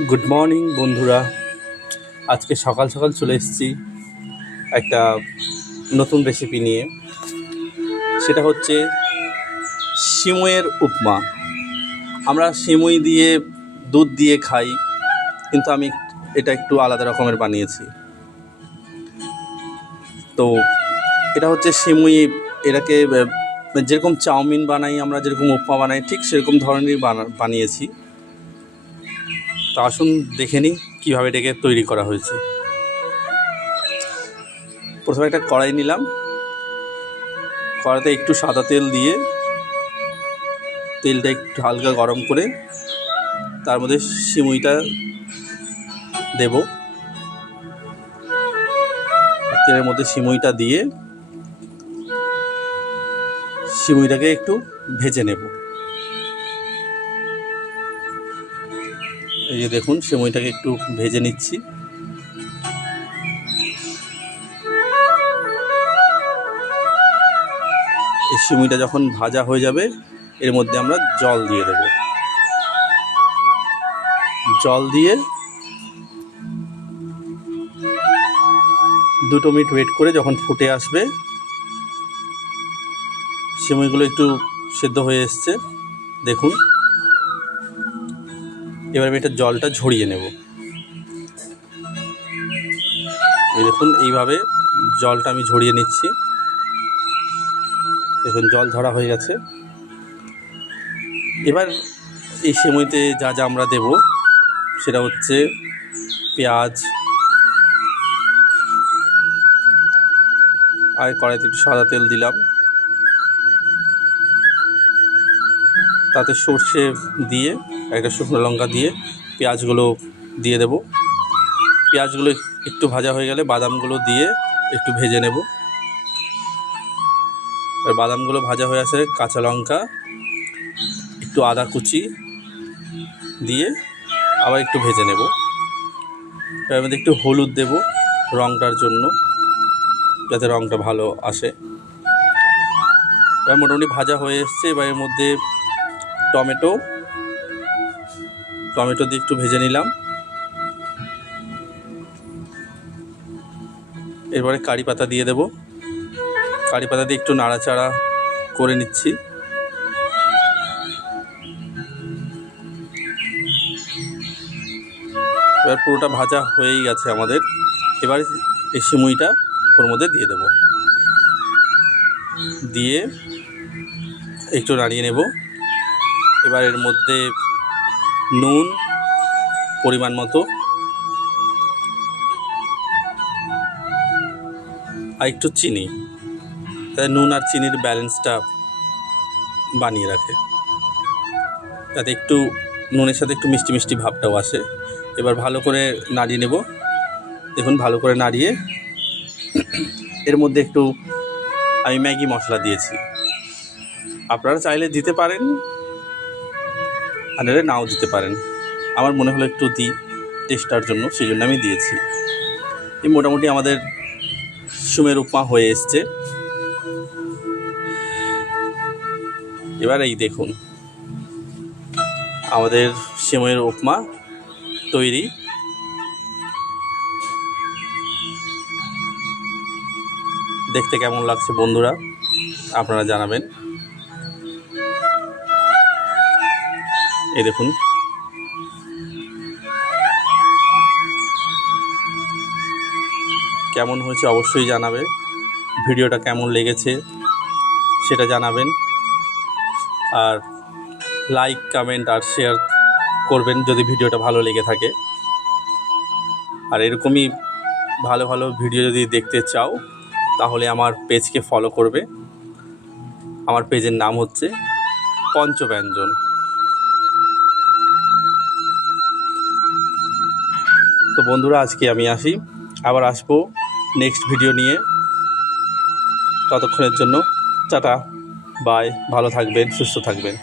Good morning বন্ধুরা। আজকে সকাল সকাল চলে এসেছি একটা নতুন রেসিপি নিয়ে। সেটা হচ্ছে সিমইয়ের উপমা। আমরা সিমই দিয়ে দুধ দিয়ে খাই, কিন্তু আমি এটা একটু আলাদা রকমের বানিয়েছি। তো এটা হচ্ছে সিমই, এটাকে যেরকম চাউমিন বানাই আমরা, যেরকম উপমা বানাই, ঠিক সেরকম ধরনেরই বানিয়েছি। তো আসুন দেখে নিই কীভাবে এটাকে তৈরি করা হয়েছে। প্রথমে একটা কড়াই নিলাম, কড়াইতে একটু সাদা তেল দিয়ে তেলটা একটু হালকা গরম করে তার মধ্যে সিমইটা দেব। তেলের মধ্যে সিমইটা দিয়ে সিমইটাকে একটু ভেজে নেব। এই যে দেখুন, সিমইটাকে একটু ভেজে নিচ্ছি। এই সিমইটা যখন ভাজা হয়ে যাবে, এর মধ্যে আমরা জল দিয়ে দেব। জল দিয়ে 2 মিনিট ওয়েট করে যখন ফুটে আসবে, সিমইগুলো একটু সেদ্ধ হয়ে এসছে দেখুন। এবার আমি এটা জলটা ঝরিয়ে নেব। এই দেখুন, এইভাবে জলটা আমি ঝরিয়ে নিচ্ছি। দেখুন, জল ঝরা হয়ে গেছে। এবার এই সিমইতে যা যা আমরা দেব সেটা হচ্ছে পেঁয়াজ, আর কড়াইতে একটু সাদা তেল দিলাম, তাতে সর্ষে দিয়ে একটা শুকনো লঙ্কা দিয়ে পেঁয়াজগুলো দিয়ে দেব। পেঁয়াজগুলো একটু ভাজা হয়ে গেলে বাদামগুলো দিয়ে একটু ভেজে নেব। আর বাদামগুলো ভাজা হয়ে আসে, কাঁচা লঙ্কা, একটু আদা কুচি দিয়ে আবার একটু ভেজে নেব। এর মধ্যে একটু হলুদ দেব রঙটার জন্য, যাতে রঙটা ভালো আসে। এবার মোটামুটি ভাজা হয়ে এসছে। এবার এর মধ্যে টমেটো দিয়ে একটু ভেজে নিলাম। এরপরে কারি পাতা দিয়ে দেব। কারি পাতা দিয়ে একটু নাড়াচাড়া করে নিচ্ছি। এবার পুরোটা ভাজা হয়েই গেছে আমাদের। এবার এই সিমইটা ওর মধ্যে দিয়ে দেব, দিয়ে একটু নাড়িয়ে নেব। এবার এর মধ্যে নুন পরিমাণ মতো, আর একটু চিনি, তাই নুন আর চিনির ব্যালেন্সটা বানিয়ে রাখে, যাতে একটু নুনের সাথে একটু মিষ্টি মিষ্টি ভাবটাও আসে। এবার ভালো করে নাড়িয়ে নেব। দেখুন, ভালো করে নাড়িয়ে এর মধ্যে একটু আমি ম্যাগি মশলা দিয়েছি। আপনারা চাইলে দিতে পারেন, আর নাও দিতে পারেন। আমার মনে হলো একটু দিই টেস্টটার জন্য, সেই জন্য আমি দিয়েছি। এই মোটামুটি আমাদের সিমইয়ের উপমা হয়ে এসছে। এবার এই দেখুন, আমাদের সিমইয়ের উপমা তৈরি। দেখতে কেমন লাগছে বন্ধুরা, আপনারা জানাবেন। এই দেখুন, কেমন হয়েছে অবশ্যই জানাবে। ভিডিওটা কেমন লেগেছে সেটা জানাবেন, আর লাইক, কমেন্ট আর শেয়ার করবেন যদি ভিডিওটা ভালো লেগে থাকে। আর এরকমই ভালো ভালো ভিডিও যদি দেখতে চাও, তাহলে আমার পেজকে ফলো করবে। আমার পেজের নাম হচ্ছে পঞ্চব্যঞ্জন। তো বন্ধুরা, আজকে আমি আসি, আবার আসবো নেক্সট ভিডিও নিয়ে। ততক্ষণের জন্য টাটা, বাই। ভালো থাকবেন, সুস্থ থাকবেন।